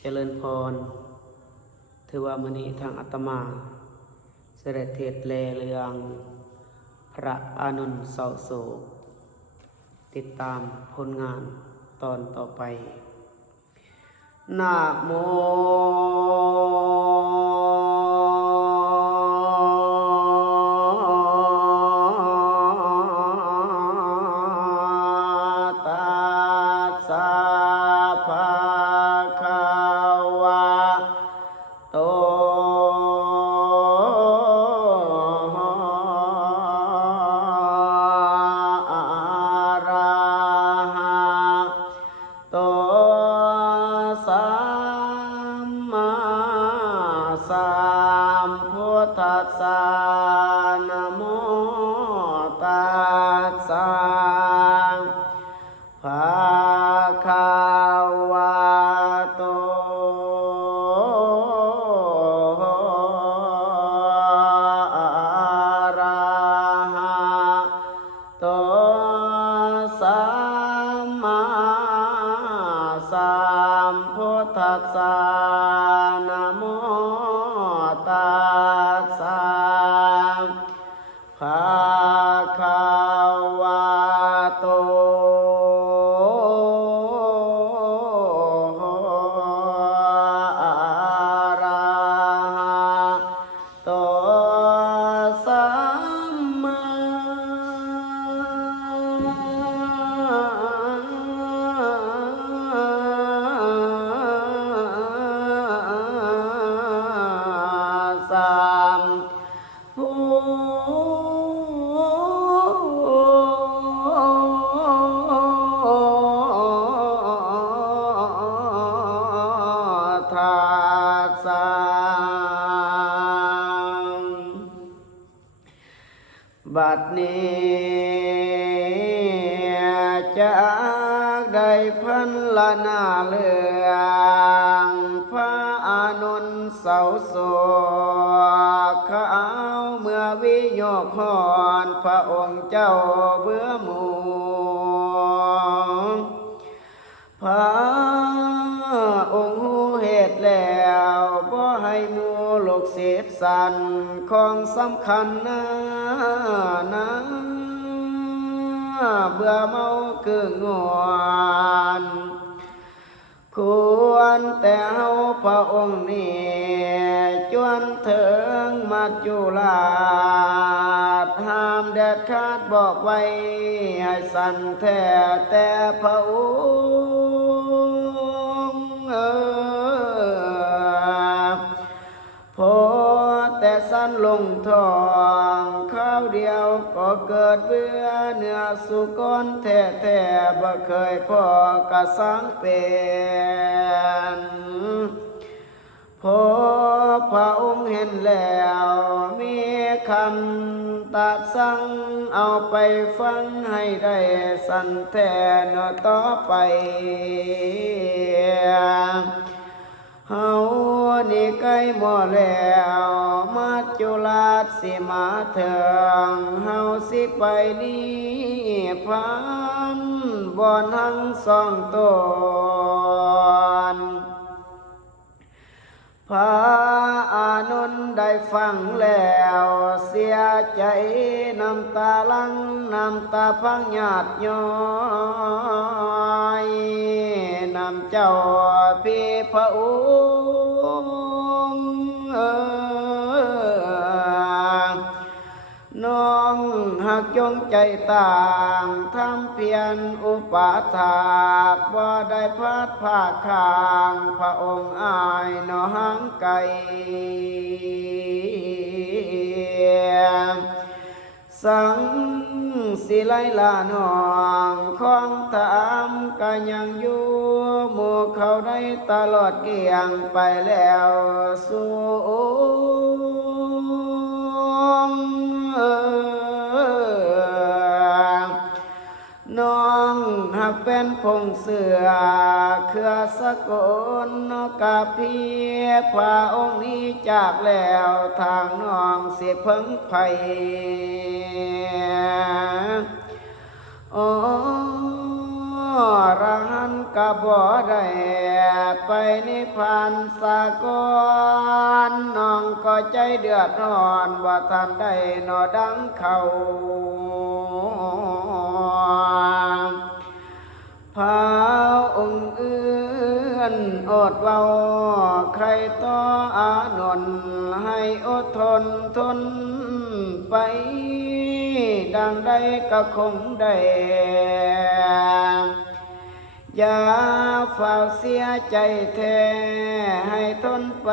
เจริญพรถือว่ามื้อนี้ทางอาตมาเสด็จเทศน์แลเรื่องพระอานนท์เศร้าโศกติดตามผลงานตอนต่อไปนะโมตัสสะภะคะวะโตอะระหะโตสัมมาสัมพุทธัสสะนะโมตัสสะภะคะวะโตอะระหะโตสัมมาสัมพุทธัสสะนะโมตัสสะภะคะวะโตอะระหะโตสัมมาสัมพุทธัสสะบัดนี้จากได้พันละนาเลืองพระอานนท์เศร้าโศกเขาเมื่อวิโยคหอนพระองค์เจ้าเบื่อหมู่พระองค์หูเหตุแล้วบ่ให้หมู่ลูกศิษย์สันของสำคัญนะเบื่อเมาคืองอนควรแต่เฮาพระองค์นี้จวนถึงมัจจุราชห้ามเด็ดขาดบอกไว้ให้สันแท้แต่พระองค์พอแต่สั้นลงทองข้าวเดียวก็เกิดเบื่อเนื้อสุกรแท้ๆบ่เคยพอกระสังเป็นพอพระองค์เห็นแล้วมีคำตัดสั่งเอาไปฟังให้ได้สันแท้เนาะต่อไปเฮานี่ใกล้หมดแล้วมัจจุราชสิมาเถิงเฮาสิไปนี่พันบ่อนทั้งสองตนพระอานนท์ได้ฟังแล้วเสียใจน้ำตาลังน้ำตาพังหยาดย้อยน้ำเจ้าพี่พระองค์น้องหักจงใจต่างทำเพียรอุปถากบ่ได้พัดภาคข้างพระองค์อายนอหังไกลสังสิไลลาน้องของถามก็ยังอยู่หมู่เขาได้ตลอดเกี่ยงไปแล้วสู่น้องหักเป็นพงเสือเครือสกลนกาพีพระองค์นี้จากแล้วทางน้องเสียเพิ่งไผ่อรหันต กะบ่ได้ไปนิพพานสากลน้องก็ใจเดือดร้อนว่าท่านได้นอดังเขาพาองค์อื่นอดเว้าใครต่ออานนท์ให้อดทนทนไปดังใดก็คงได้ อย่าเฝ้าเสียใจแท้ให้ทนไป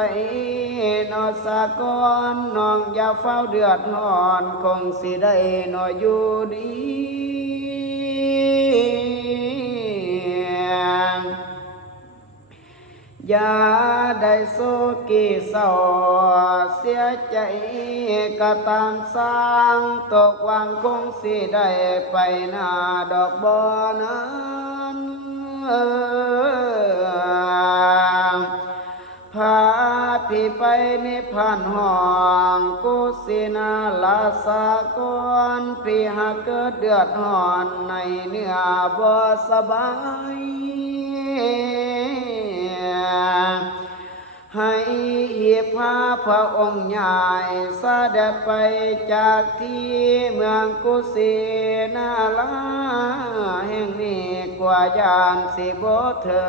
นอสากอนน้องอย่าเฝ้าเดือดร้อนคงสิได้นออยู่ดีอย่าได้โศกีเศร้าเสียใจก็ตามสร้างตกวางคงสิได้ไปหน้าดอกบ่อนั้นพาพี่ไปนิพพานห้องกุสินาลาสากรพี่หากเกิดเดือดร้อนในเนื้อบ่สบายให้เหยียบพาพระองค์ใหญ่เสด็จไปจากที่เมืองกุสินาลาแห่งนี้กว่ายานสิบ่เถิ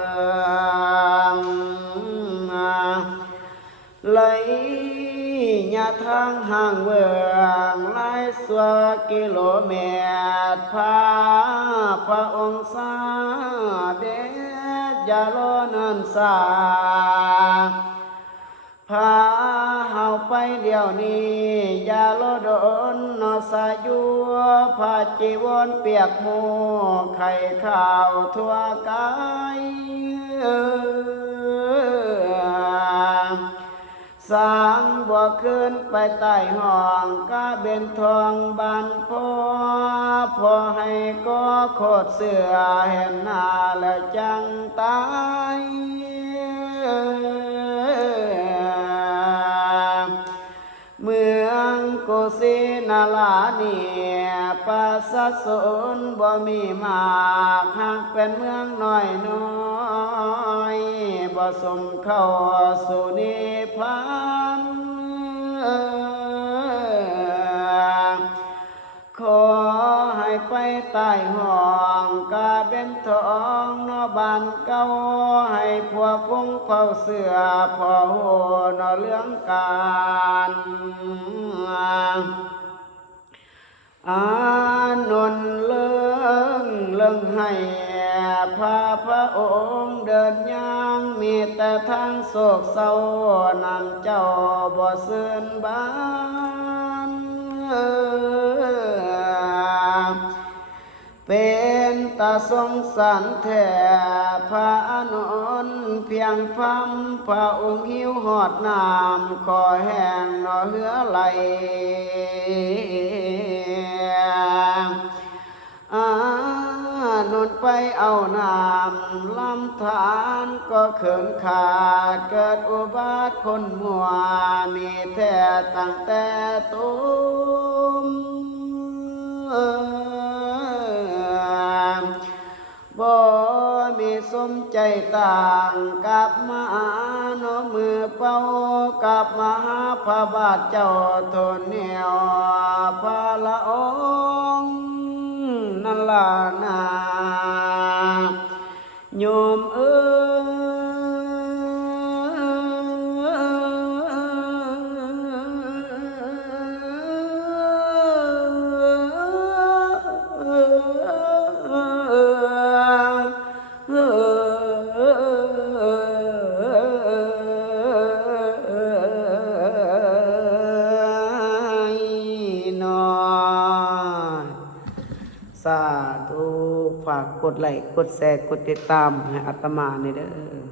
งไหลยาทางห่างเมืองหลายสัวกิโลเมตรพาพระองค์เสด็จอย่ารอเนิ่นสาพาเฮาไปเดี๋ยวนี้อย่าโลดนนอสายัวพาจีวรเปียกหมูไข่ข้าวทั่วกายสร้างบ่อขึ้นไปใต้ห้องกะเบนทองบานพอให้ก็โคตรเสือเห็นหน้าแล้วจังตายเมืองกุสินาลาเนี่ยประชาชนบ่มีมากหากเป็นเมืองน้อยบ่สมเข้าสู่นิพพานขอให้ไปใต้ห้องกาเบนทองนอบานเก่าให้พวกพงเผาเสือพอหัวนอเรื่องการอานนท์เลิงให้พาพระองค์เดินย่างมีแต่ทางโศกเศร้านำเจ้าบ่ซื่นบานเป็นตาสงสารแท้พระอานนท์เพียงพำพระองค์หิวหอดน้ำคอแห้งนอเหือไหลนนไปเอาน้ำลำธารก็เขินขาดเกิดอุบัติคนมัวมีแท้ตั้งแต่ตุ้มบ่มีสมใจต่างกับมาโนมือเป่ากับมหาพระบาทเจ้าทนเหนียวพระละองค์นั่นล่ะนาโยมเอ้สาธุฝากกดไลค์กดแชร์กดติดตามให้อาตมาเนี่ยเด้อ